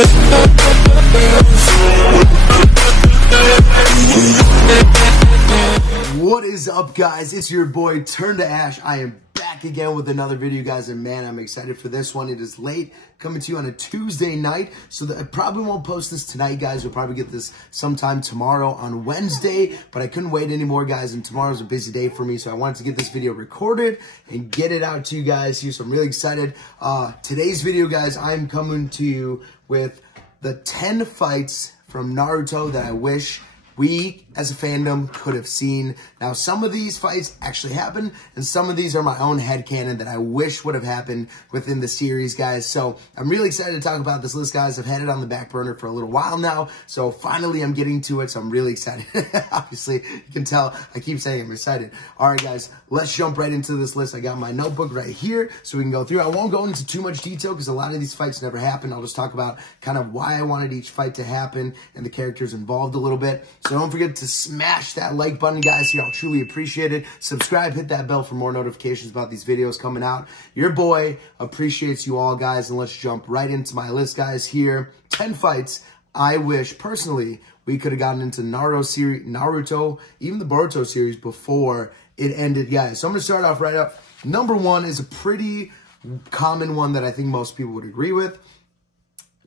What is up, guys? It's your boy Turn to Ash. I am back again with another video, guys, and man, I'm excited for this one. It is late, coming to you on a Tuesday night, so I probably won't post this tonight, guys. We'll probably get this sometime tomorrow on Wednesday, but I couldn't wait anymore, guys, and tomorrow's a busy day for me, so I wanted to get this video recorded and get it out to you guys here, so I'm really excited. Today's video, guys, I'm coming to you with the 10 fights from Naruto that I wish we, as a fandom, could have seen. Now, some of these fights actually happened, and some of these are my own headcanon that I wish would have happened within the series, guys. So, I'm really excited to talk about this list, guys. I've had it on the back burner for a little while now, so finally I'm getting to it, so I'm really excited. Obviously, you can tell I keep saying I'm excited. All right, guys, let's jump right into this list. I got my notebook right here, so we can go through. I won't go into too much detail, because a lot of these fights never happened. I'll just talk about kind of why I wanted each fight to happen and the characters involved a little bit. So don't forget to smash that like button, guys, here. I'll truly appreciate it. Subscribe, hit that bell for more notifications about these videos coming out. Your boy appreciates you all, guys, and let's jump right into my list, guys, here. 10 fights I wish, personally, we could have gotten into Naruto, even the Boruto series before it ended, guys. So I'm going to start off right up. Number one is a pretty common one that I think most people would agree with.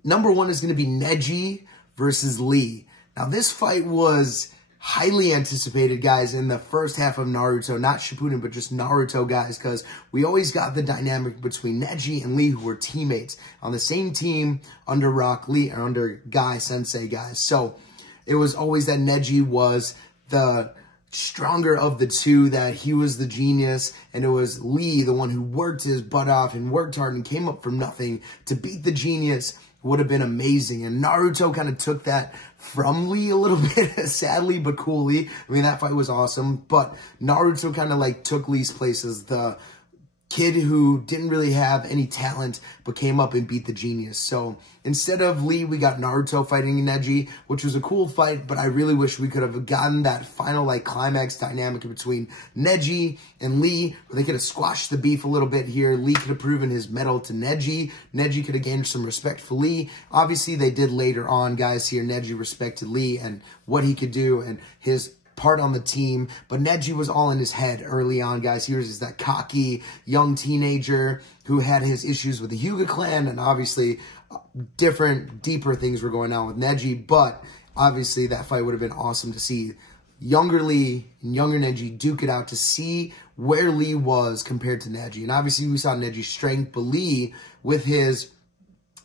Number one is going to be Neji versus Lee. Now, this fight was highly anticipated, guys, in the first half of Naruto. Not Shippuden, but just Naruto, guys, because we always got the dynamic between Neji and Lee, who were teammates on the same team under Rock Lee, or under Guy Sensei, guys. So it was always that Neji was the stronger of the two, that he was the genius, and it was Lee, the one who worked his butt off and worked hard and came up from nothing to beat the genius. Would have been amazing. And Naruto kind of took that from Lee a little bit, sadly, but coolly. I mean, that fight was awesome. But Naruto kind of like took Lee's place as the kid who didn't really have any talent, but came up and beat the genius. So instead of Lee, we got Naruto fighting Neji, which was a cool fight, but I really wish we could have gotten that final like climax dynamic between Neji and Lee, where they could have squashed the beef a little bit here. Lee could have proven his mettle to Neji. Neji could have gained some respect for Lee. Obviously, they did later on, guys, here. Neji respected Lee and what he could do and his part on the team, but Neji was all in his head early on, guys. He was just that cocky young teenager who had his issues with the Hyuga clan, and obviously different, deeper things were going on with Neji, but obviously that fight would have been awesome to see younger Lee and younger Neji duke it out, to see where Lee was compared to Neji. And obviously we saw Neji's strength, but Lee, with his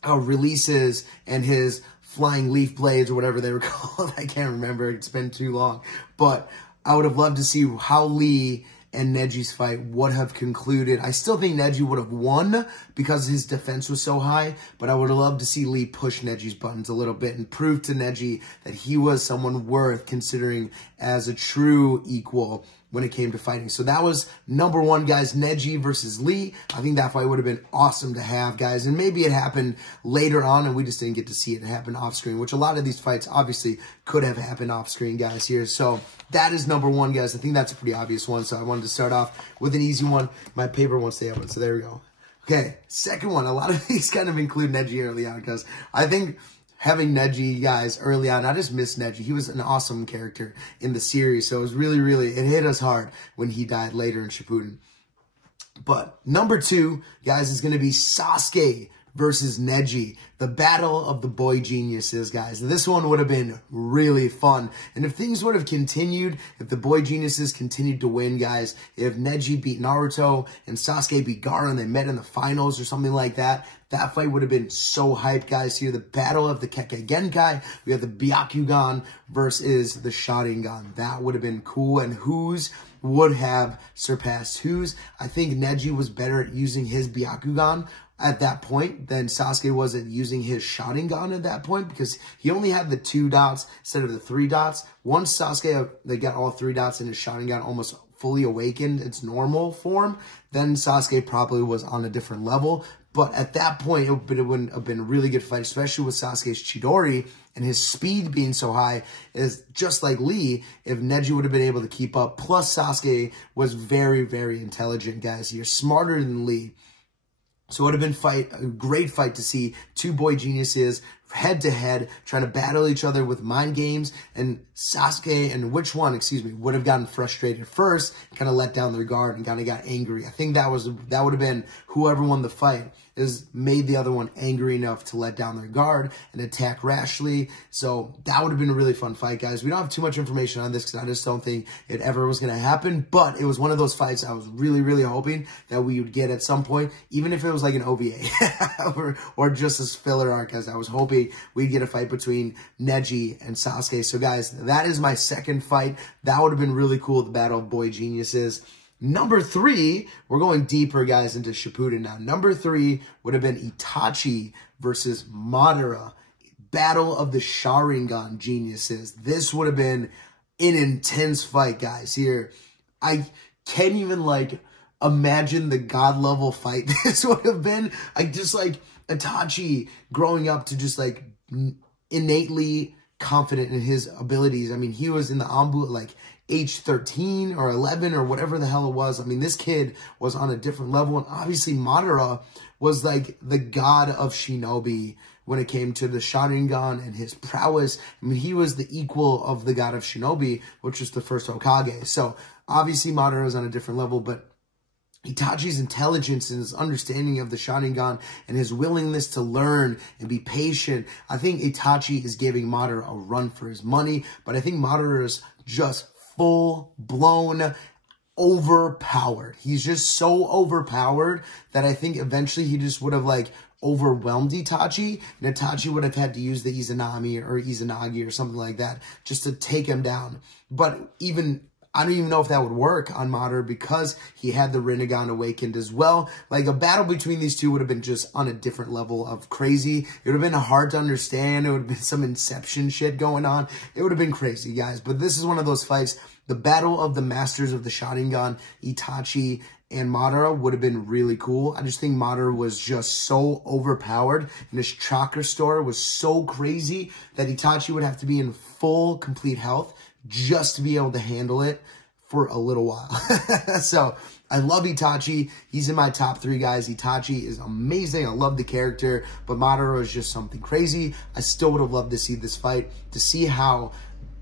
releases and his flying leaf blades or whatever they were called. I can't remember. It's been too long. But I would have loved to see how Lee and Neji's fight would have concluded. I still think Neji would have won because his defense was so high, but I would have loved to see Lee push Neji's buttons a little bit and prove to Neji that he was someone worth considering as a true equal when it came to fighting. So that was number one, guys, Neji versus Lee. I think that fight would have been awesome to have, guys. And maybe it happened later on and we just didn't get to see it happen off screen, which a lot of these fights obviously could have happened off screen, guys, here. So that is number one, guys. I think that's a pretty obvious one. So I wanted to start off with an easy one. My paper won't stay open, so there we go. Okay, second one. A lot of these kind of include Neji early on, because I think having Neji, guys, early on, I just miss Neji. He was an awesome character in the series, so it was really, it hit us hard when he died later in Shippuden. But number two, guys, is going to be Sasuke versus Neji, the battle of the boy geniuses, guys. And this one would have been really fun. And if things would have continued, if the boy geniuses continued to win, guys, if Neji beat Naruto and Sasuke beat Gaara and they met in the finals or something like that, that fight would have been so hyped, guys. Here, the battle of the Kekkei Genkai. We have the Byakugan versus the Sharingan. That would have been cool. And whose would have surpassed whose? I think Neji was better at using his Byakugan at that point than Sasuke was at using his Sharingan at that point, because he only had the 2 dots instead of the 3 dots. Once Sasuke, they got all 3 dots in his Sharingan almost fully awakened its normal form, then Sasuke probably was on a different level. But at that point, it would have been a really good fight, especially with Sasuke's Chidori and his speed being so high. Is just like Lee, if Neji would have been able to keep up. Plus, Sasuke was very, very intelligent, guys. You're smarter than Lee. So it would have been a great fight to see 2 boy geniuses head to head, trying to battle each other with mind games, and Sasuke and would have gotten frustrated first, kind of let down their guard and kind of got angry. I think that would have been whoever won the fight is made the other one angry enough to let down their guard and attack rashly. So that would have been a really fun fight, guys. We don't have too much information on this because I just don't think it ever was going to happen, but it was one of those fights I was really, really hoping that we would get at some point, even if it was like an OVA or just as filler arc, as I was hoping we'd get a fight between Neji and Sasuke. So guys, that is my second fight. That would have been really cool, the Battle of Boy Geniuses. Number 3, we're going deeper, guys, into Shippuden now. Number 3 would have been Itachi versus Madara. Battle of the Sharingan Geniuses. This would have been an intense fight, guys. Here, I can't even, like, imagine the god level fight this would have been. Just like Itachi growing up to just, like, innately confident in his abilities. I mean, he was in the Anbu at, like, age 13 or 11 or whatever the hell it was. I mean, this kid was on a different level. And obviously Madara was like the god of shinobi when it came to the Sharingan and his prowess. I mean, he was the equal of the god of shinobi, which was the first Hokage. So obviously Madara was on a different level, but Itachi's intelligence and his understanding of the Sharingan and his willingness to learn and be patient. I think Itachi is giving Madara a run for his money, but I think Madara is just full-blown overpowered. He's just so overpowered that I think eventually he just would have, like, overwhelmed Itachi, and Itachi would have had to use the Izanami or Izanagi or something like that just to take him down. But I don't even know if that would work on Madara because he had the Rinnegan awakened as well. Like, a battle between these two would have been just on a different level of crazy. It would have been hard to understand. It would have been some Inception shit going on. It would have been crazy, guys. But this is one of those fights. The battle of the masters of the Sharingan, Itachi and Madara, would have been really cool. I just think Madara was just so overpowered, and his chakra store was so crazy that Itachi would have to be in full, complete health just to be able to handle it for a little while. So I love Itachi. He's in my top 3, guys. Itachi is amazing. I love the character, but Madara is just something crazy. I still would have loved to see this fight, to see how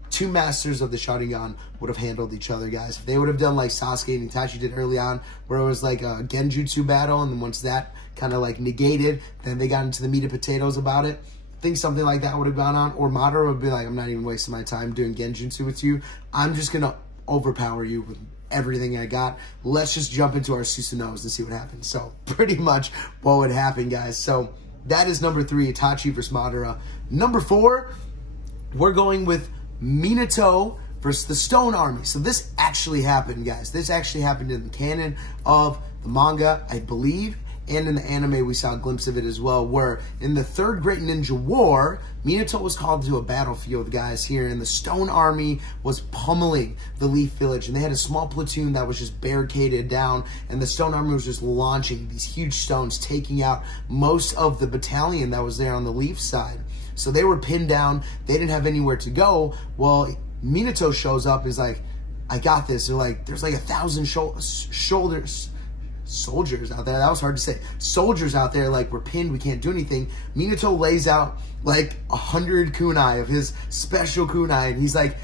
two masters of the Sharingan would have handled each other, guys. If they would have done like Sasuke and Itachi did early on, where it was like a genjutsu battle, and then once that kind of like negated, then they got into the meat and potatoes about it. I think something like that would have gone on. Or Madara would be like, I'm not even wasting my time doing genjutsu with you. I'm just going to overpower you with everything I got. Let's just jump into our Susanos and see what happens. So pretty much what would happen, guys. So that is number 3, Itachi versus Madara. Number 4, we're going with Minato versus the Stone Army. So this actually happened, guys. This actually happened in the canon of the manga, I believe. And in the anime, we saw a glimpse of it as well, where in the Third Great Ninja War, Minato was called to a battlefield, guys, here, and the Stone Army was pummeling the Leaf Village, and they had a small platoon that was just barricaded down, and the Stone Army was just launching these huge stones, taking out most of the battalion that was there on the Leaf side. So they were pinned down. They didn't have anywhere to go. Well, Minato shows up, is like, I got this. They're like, there's like 1,000 soldiers out there. That was hard to say. Soldiers out there, like, we're pinned, we can't do anything. Minato lays out like 100 kunai of his special kunai, and he's like,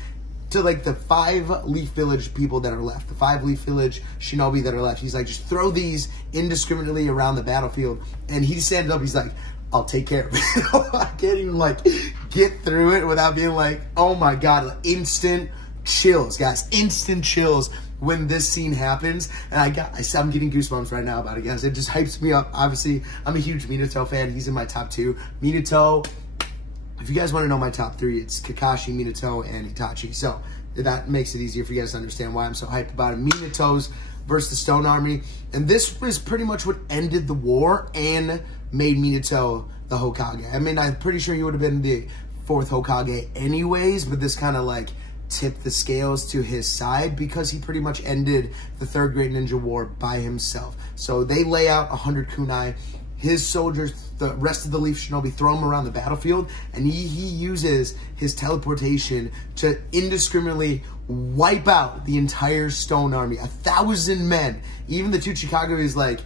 to like the 5 Leaf Village people that are left, the 5 Leaf Village shinobi that are left, he's like, just throw these indiscriminately around the battlefield. And he stands up, he's like, I'll take care of it. I can't even like get through it without being like, oh my God, like, instant chills, guys, instant chills when this scene happens. And I'm getting goosebumps right now about it, guys. It just hypes me up. Obviously, I'm a huge Minato fan. He's in my top 2. Minato, if you guys want to know my top 3, it's Kakashi, Minato, and Itachi. So that makes it easier for you guys to understand why I'm so hyped about it. Minato's versus the Stone Army. And this was pretty much what ended the war and made Minato the Hokage. I mean, I'm pretty sure he would have been the 4th Hokage anyways, but this kind of like tipped the scales to his side because he pretty much ended the Third Great Ninja War by himself. So they lay out 100 kunai. His soldiers, the rest of the Leaf Shinobi, throw him around the battlefield, and he uses his teleportation to indiscriminately wipe out the entire Stone Army. 1,000 men. Even the 2 Shikaku is like,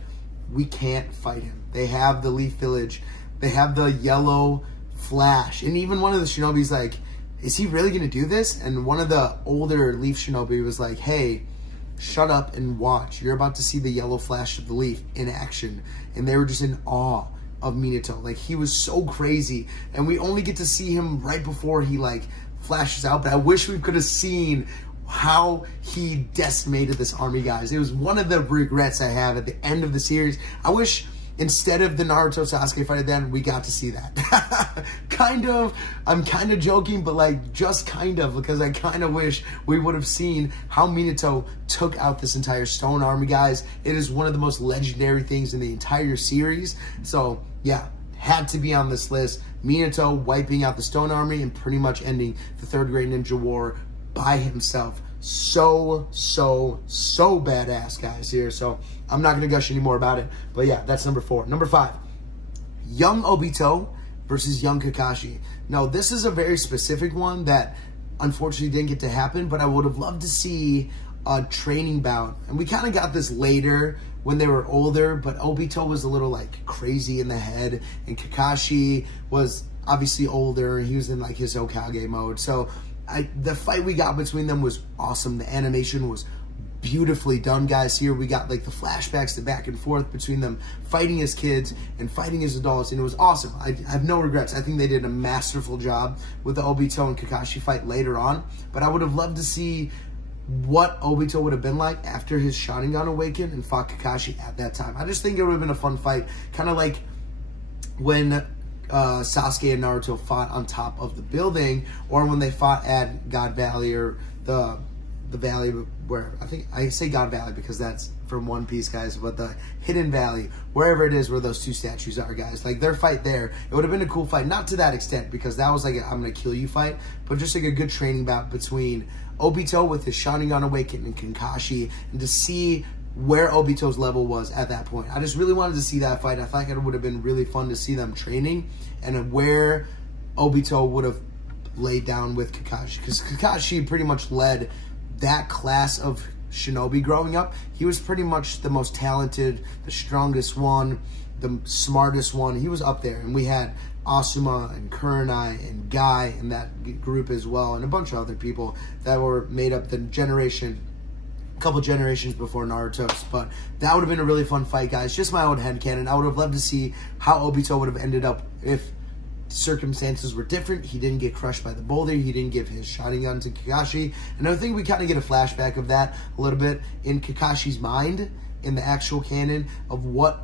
we can't fight him. They have the Leaf Village. They have the yellow flash. And even one of the shinobi's like, is he really going to do this? And one of the older leaf shinobi was like, hey, shut up and watch. You're about to see the yellow flash of the leaf in action. And they were just in awe of Minato. Like, he was so crazy. And we only get to see him right before he, like, flashes out. But I wish we could have seen how he decimated this army, guys. It was one of the regrets I have at the end of the series. I wish instead of the Naruto Sasuke fight at the end, we got to see that. I'm kind of joking, but like just kind of, because I kind of wish we would have seen how Minato took out this entire stone army, guys. It is one of the most legendary things in the entire series. So yeah, had to be on this list. Minato wiping out the stone army and pretty much ending the Third Great Ninja War by himself. So badass, guys, here. So I'm not going to gush any more about it. But yeah, that's number 4. Number 5, young Obito versus young Kakashi. Now, this is a very specific one that unfortunately didn't get to happen, but I would have loved to see a training bout. And we kind of got this later when they were older, but Obito was a little like crazy in the head, and Kakashi was obviously older. He was in like his Hokage mode. So the fight we got between them was awesome. The animation was beautifully done, guys. Here we got like the flashbacks, the back and forth between them fighting as kids and fighting as adults, and it was awesome. I have no regrets. I think they did a masterful job with the Obito and Kakashi fight later on, but I would have loved to see what Obito would have been like after his Sharingan awakened and fought Kakashi at that time. I just think it would have been a fun fight, kind of like when Sasuke and Naruto fought on top of the building, or when they fought at God Valley, or the valley where, I think I say God Valley because that's from One Piece, guys, but the Hidden Valley, wherever it is where those two statues are, guys, like their fight there, it would have been a cool fight. Not to that extent, because that was like a I'm gonna kill you fight, but just like a good training bout between Obito with his Sharingan awakened and Kakashi, and to see where Obito's level was at that point. I just really wanted to see that fight. I thought it would have been really fun to see them training, and where Obito would have laid down with Kakashi, because Kakashi pretty much led that class of shinobi growing up. He was pretty much the most talented, the strongest one, the smartest one. He was up there, and we had Asuma and Kurenai and Guy in that group as well, and a bunch of other people that were made up the generation, a couple generations before Naruto's. But that would have been a really fun fight, guys. Just my own headcanon. I would have loved to see how Obito would have ended up if circumstances were different. He didn't get crushed by the boulder. He didn't give his Sharingan to Kakashi. And I think we kind of get a flashback of that a little bit in Kakashi's mind, in the actual canon, of what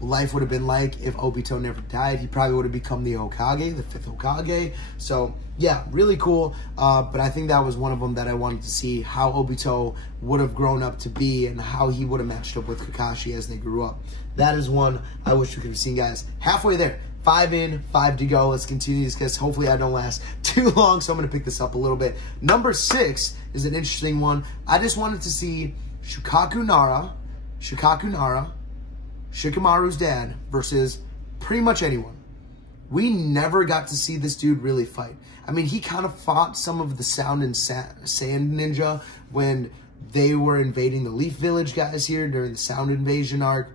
life would have been like if Obito never died. He probably would have become the Hokage, the 5th Hokage. So yeah, really cool. But I think that was one of them that I wanted to see how Obito would have grown up to be and how he would have matched up with Kakashi as they grew up. That is one I wish we could have seen, guys. Halfway there. 5 in, 5 to go. Let's continue this, because hopefully I don't last too long, so I'm going to pick this up a little bit. Number 6 is an interesting one. I just wanted to see Shikaku Nara, Shikamaru's dad, versus pretty much anyone. We never got to see this dude really fight. I mean, he kind of fought some of the Sound and Sand Ninja when they were invading the Leaf Village, guys, here during the Sound Invasion arc.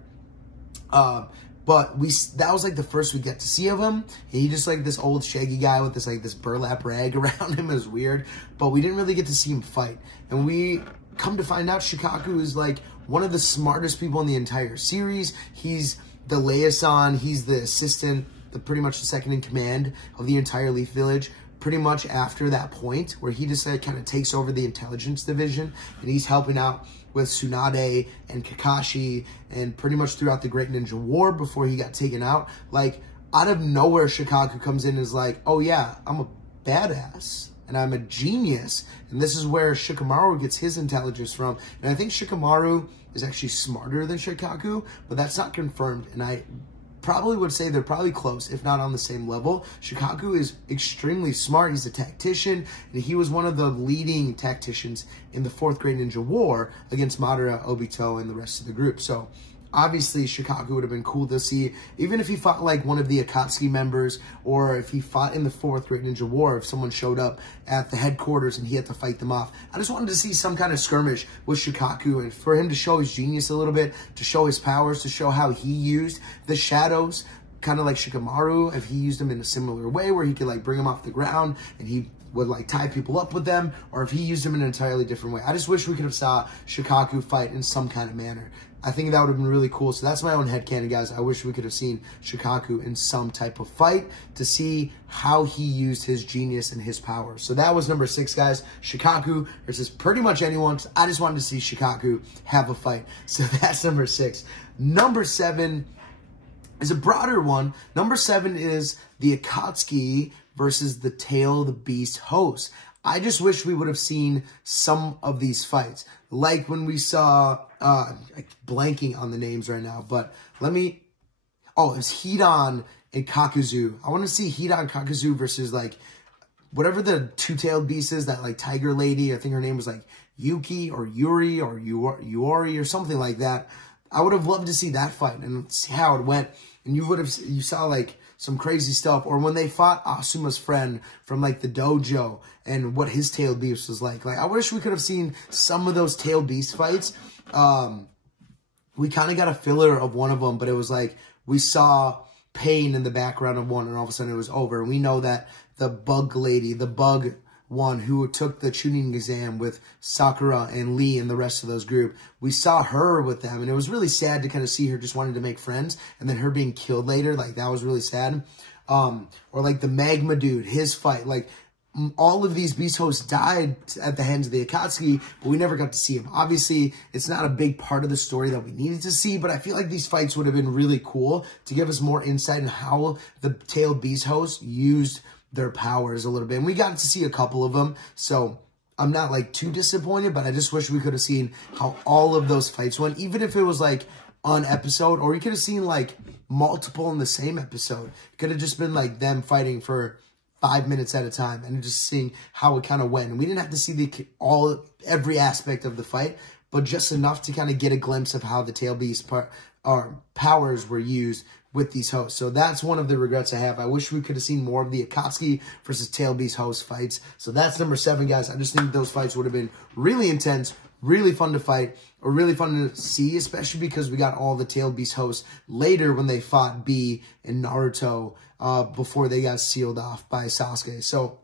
But that was like the first we get to see of him. He just like this old shaggy guy with this burlap rag around him. It was weird, but we didn't really get to see him fight. And we come to find out Shikaku is like one of the smartest people in the entire series. He's the liaison. He's the assistant, pretty much the second in command of the entire Leaf Village. Pretty much after that point where he just like kind of takes over the intelligence division, and he's helping out with Tsunade and Kakashi and pretty much throughout the Great Ninja War before he got taken out. Like, out of nowhere, Shikaku comes in and is like, oh yeah, I'm a badass and I'm a genius. And this is where Shikamaru gets his intelligence from. And I think Shikamaru is actually smarter than Shikaku, but that's not confirmed. And I probably would say they're probably close, if not on the same level. Shikaku is extremely smart. He's a tactician, and he was one of the leading tacticians in the 4th Great Ninja War against Madara, Obito, and the rest of the group. So obviously Shikaku would have been cool to see, even if he fought like one of the Akatsuki members, or if he fought in the 4th Great Ninja War, if someone showed up at the headquarters and he had to fight them off. I just wanted to see some kind of skirmish with Shikaku, and for him to show his genius a little bit, to show his powers, to show how he used the shadows kind of like Shikamaru, if he used him in a similar way where he could like bring him off the ground and he would like tie people up with them, or if he used them in an entirely different way. I just wish we could have saw Shikaku fight in some kind of manner. I think that would have been really cool. So that's my own headcanon, guys. I wish we could have seen Shikaku in some type of fight to see how he used his genius and his power. So that was number 6, guys. Shikaku versus pretty much anyone. I just wanted to see Shikaku have a fight. So that's number 6. Number 7 is a broader one. Number 7 is the Akatsuki versus the Tail the Beast host. I just wish we would have seen some of these fights. Like when we saw, I'm blanking on the names right now, but let me, it was Hidan and Kakuzu. I want to see Hidan and Kakuzu versus like, whatever the two-tailed beast is, that like tiger lady, I think her name was like Yuki or Yuri or Yuori or something like that. I would have loved to see that fight and see how it went. And you saw like some crazy stuff. Or when they fought Asuma's friend from like the dojo and what his tailed beast was like. Like, I wish we could have seen some of those tailed beast fights. We kind of got a filler of one of them, but it was like we saw pain in the background of one and all of a sudden it was over. And we know that the bug lady, the bug one who took the tuning exam with Sakura and Lee and the rest of those group, we saw her with them, and it was really sad to kind of see her just wanting to make friends, and then her being killed later. Like, that was really sad. Or like the magma dude, his fight, like all of these beast hosts died at the hands of the Akatsuki, but we never got to see him. Obviously, it's not a big part of the story that we needed to see, but I feel like these fights would have been really cool to give us more insight in how the tailed beast hosts used their powers a little bit. And we got to see a couple of them, so I'm not like too disappointed, but I just wish we could have seen how all of those fights went, even if it was like an episode, or we could have seen like multiple in the same episode. It could have just been like them fighting for 5 minutes at a time and just seeing how it kind of went. And we didn't have to see every aspect of the fight, but just enough to kind of get a glimpse of how the tail beast powers were used with these hosts. So that's one of the regrets I have. I wish we could have seen more of the Akatsuki versus Tail Beast host fights. So that's number 7, guys. I just think those fights would have been really intense, really fun to fight, or really fun to see, especially because we got all the Tail Beast hosts later when they fought B and Naruto before they got sealed off by Sasuke. So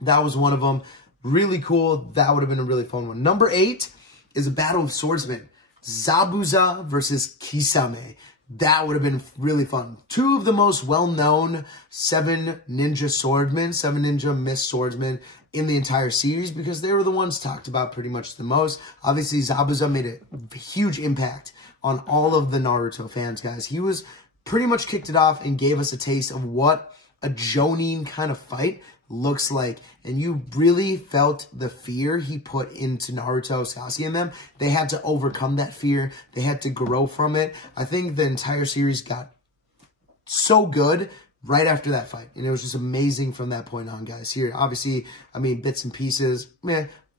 that was one of them. Really cool. That would have been a really fun one. Number 8 is a battle of swordsmen. Zabuza versus Kisame. That would have been really fun. 2 of the most well-known 7 ninja swordsmen, 7 ninja mist swordsmen in the entire series, because they were the ones talked about pretty much the most. Obviously, Zabuza made a huge impact on all of the Naruto fans, guys. He was pretty much kicked it off and gave us a taste of what a jonin kind of fight looks like, and you really felt the fear he put into Naruto, Sasuke, and them. They had to overcome that fear. They had to grow from it. I think the entire series got so good right after that fight, and it was just amazing from that point on, guys. Here, obviously, I mean, bits and pieces,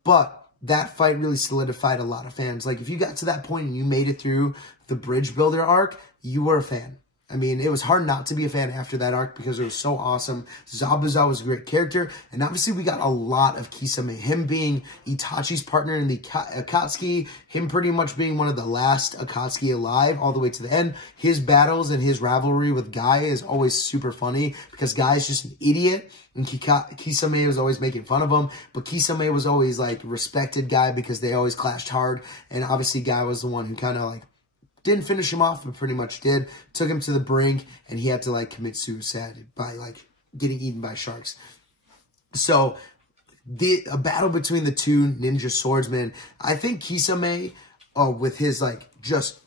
but that fight really solidified a lot of fans. Like, if you got to that point and you made it through the bridge builder arc, you were a fan. I mean, it was hard not to be a fan after that arc because it was so awesome. Zabuza was a great character. And obviously, we got a lot of Kisame. Him being Itachi's partner in the Akatsuki. Him pretty much being one of the last Akatsuki alive all the way to the end. His battles and his rivalry with Guy is always super funny because Guy is just an idiot. And Kisame was always making fun of him. But Kisame was always, like, respected Guy because they always clashed hard. And obviously, Guy was the one who kind of, like, didn't finish him off, but pretty much did. Took him to the brink, and he had to, like, commit suicide by, like, getting eaten by sharks. So, a battle between the 2 ninja swordsmen. I think Kisame, with his, like, just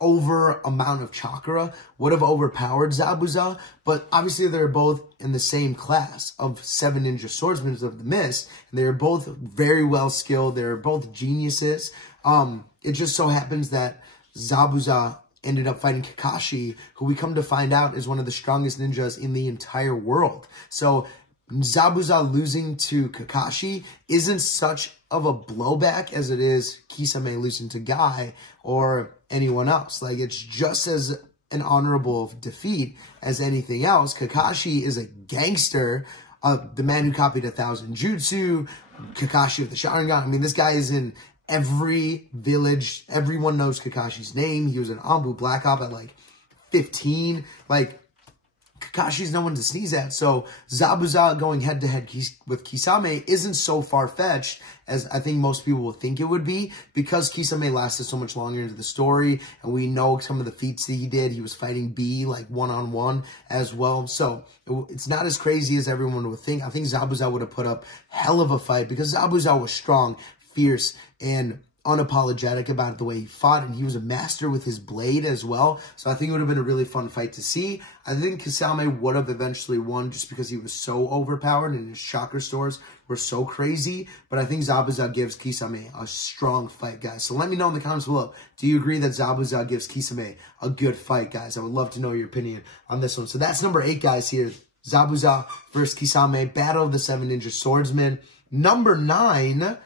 over amount of chakra, would have overpowered Zabuza. But obviously, they're both in the same class of 7 ninja swordsmen of the mist. And they're both very well skilled. They're both geniuses. It just so happens that Zabuza ended up fighting Kakashi, who we come to find out is one of the strongest ninjas in the entire world. So Zabuza losing to Kakashi isn't such of a blowback as it is Kisame losing to Guy or anyone else. Like, it's just as an honorable defeat as anything else. Kakashi is a gangster, the man who copied 1,000 jutsu, Kakashi with the Sharingan. I mean, this guy is in every village. Everyone knows Kakashi's name. He was an Anbu Black Op at like 15. Like, Kakashi's no one to sneeze at. So Zabuza going head-to-head with Kisame isn't so far-fetched as I think most people will think it would be, because Kisame lasted so much longer into the story, and we know some of the feats that he did. He was fighting B, like, one-on-one as well. So it's not as crazy as everyone would think. I think Zabuza would have put up hell of a fight, because Zabuza was strong, fierce, and unapologetic about the way he fought, and he was a master with his blade as well. So I think it would have been a really fun fight to see. I think Kisame would have eventually won just because he was so overpowered and his chakra stores were so crazy. But I think Zabuza gives Kisame a strong fight, guys. So let me know in the comments below. Do you agree that Zabuza gives Kisame a good fight, guys? I would love to know your opinion on this one. So that's number 8, guys, here. Zabuza versus Kisame, Battle of the 7 Ninja Swordsmen. Number 9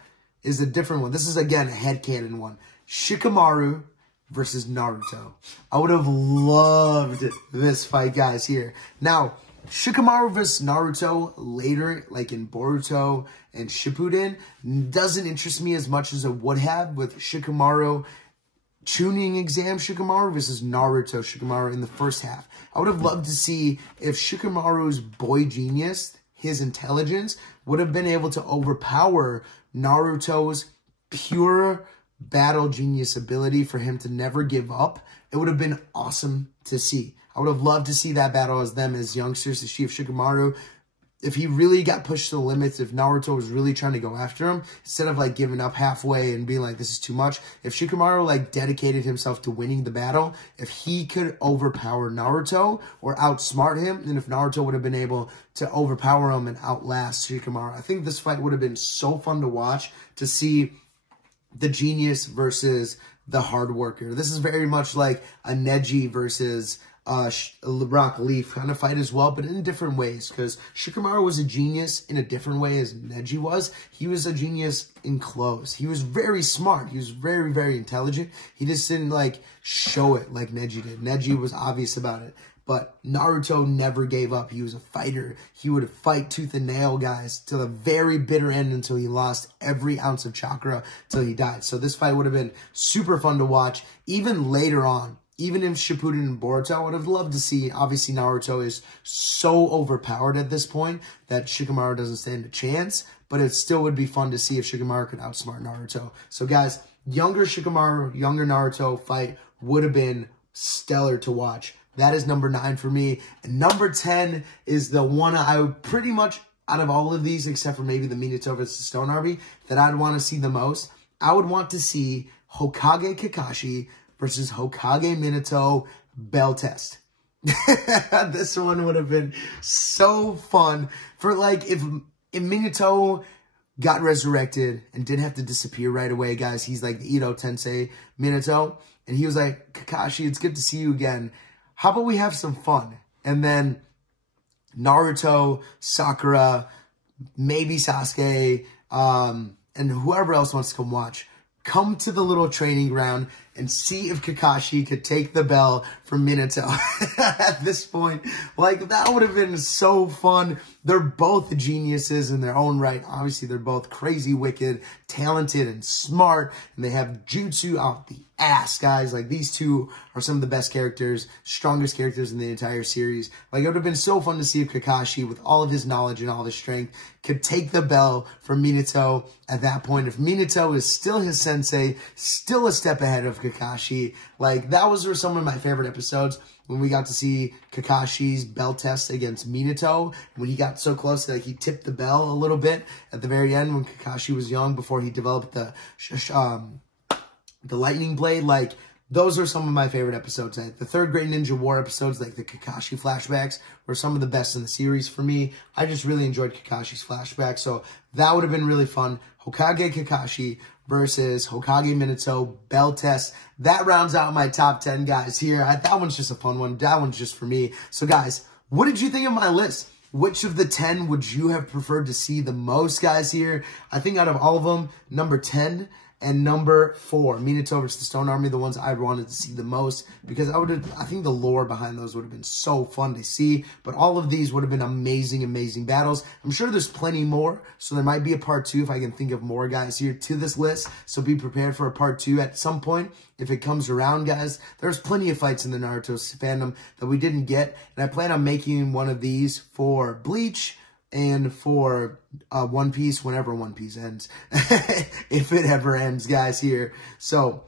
is a different one. This is, again, a headcanon one. Shikamaru versus Naruto. I would have loved this fight, guys, here. Now, Shikamaru versus Naruto later, like in Boruto and Shippuden, doesn't interest me as much as it would have with Shikamaru tuning exam Shikamaru versus Naruto Shikamaru in the first half. I would have loved to see if Shikamaru's boy genius, his intelligence, would have been able to overpower Naruto's pure battle genius ability for him to never give up. It would have been awesome to see. I would have loved to see that battle as them as youngsters to see if Shikamaru, if he really got pushed to the limits, if Naruto was really trying to go after him, instead of like giving up halfway and being like, this is too much. If Shikamaru like dedicated himself to winning the battle, if he could overpower Naruto or outsmart him, and if Naruto would have been able to overpower him and outlast Shikamaru, I think this fight would have been so fun to watch, to see the genius versus the hard worker. This is very much like a Neji versus Rock Leaf kind of fight as well, but in different ways, because Shikamaru was a genius in a different way as Neji was. He was a genius in clothes. He was very smart. He was very, very intelligent. He just didn't like show it like Neji did. Neji was obvious about it. But Naruto never gave up. He was a fighter. He would fight tooth and nail, guys, to the very bitter end until he lost every ounce of chakra till he died. So this fight would have been super fun to watch. Even later on, even in Shippuden and Boruto, I would have loved to see. Obviously, Naruto is so overpowered at this point that Shikamaru doesn't stand a chance. But it still would be fun to see if Shikamaru could outsmart Naruto. So, guys, younger Shikamaru, younger Naruto fight would have been stellar to watch. That is number 9 for me. And number 10 is the one I would pretty much, out of all of these, except for maybe the Minato versus Stone Army, that I'd want to see the most. I would want to see Hokage Kakashi versus Hokage Minato bell test. This one would have been so fun. For like, if Minato got resurrected and didn't have to disappear right away, guys. He's like the Ito Tensei Minato. And he was like, Kakashi, it's good to see you again. How about we have some fun? And then Naruto, Sakura, maybe Sasuke, and whoever else wants to come watch, come to the little training ground and see if Kakashi could take the bell from Minato. At this point, like, that would have been so fun. They're both geniuses in their own right. Obviously, they're both crazy, wicked, talented, and smart. And they have jutsu out the ass, guys. Like, these two are some of the best characters, strongest characters in the entire series. Like, it would have been so fun to see if Kakashi, with all of his knowledge and all of his strength, could take the bell from Minato at that point. If Minato is still his sensei, still a step ahead of Kakashi. Like, that was some of my favorite episodes, when we got to see Kakashi's bell test against Minato, when he got so close that, like, he tipped the bell a little bit at the very end when Kakashi was young, before he developed the lightning blade. Like, those are some of my favorite episodes. The Third Great Ninja War episodes, like the Kakashi flashbacks, were some of the best in the series for me. I just really enjoyed Kakashi's flashbacks, so that would have been really fun. Hokage Kakashi versus Hokage Minato bell test. That rounds out my top 10, guys, here. That one's just a fun one. That one's just for me. So, guys, what did you think of my list? Which of the 10 would you have preferred to see the most, guys, here? I think out of all of them, number 10 And number 4, Minato versus the Stone Army, the ones I wanted to see the most, because I think the lore behind those would have been so fun to see. But all of these would have been amazing, amazing battles. I'm sure there's plenty more, so there might be a part 2 if I can think of more guys here to this list. So be prepared for a part 2 at some point if it comes around, guys. There's plenty of fights in the Naruto fandom that we didn't get, and I plan on making one of these for Bleach and for One Piece whenever One Piece ends. If it ever ends, guys, here. So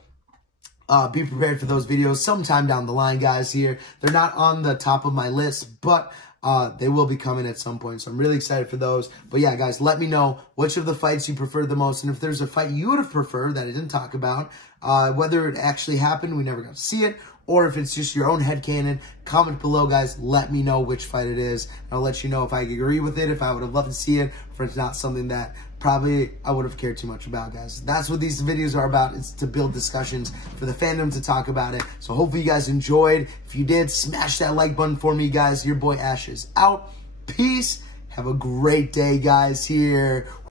be prepared for those videos sometime down the line, guys, here. They're not on the top of my list, but they will be coming at some point. So I'm really excited for those. But yeah, guys, let me know which of the fights you prefer the most. And if there's a fight you would have preferred that I didn't talk about, whether it actually happened, we never got to see it, or if it's just your own headcanon, comment below, guys. Let me know which fight it is. I'll let you know if I agree with it, if I would have loved to see it, or if it's not something that probably I would have cared too much about, guys. That's what these videos are about. It's to build discussions for the fandom to talk about it. So hopefully you guys enjoyed. If you did, smash that like button for me, guys. Your boy Ash is out. Peace. Have a great day, guys, here.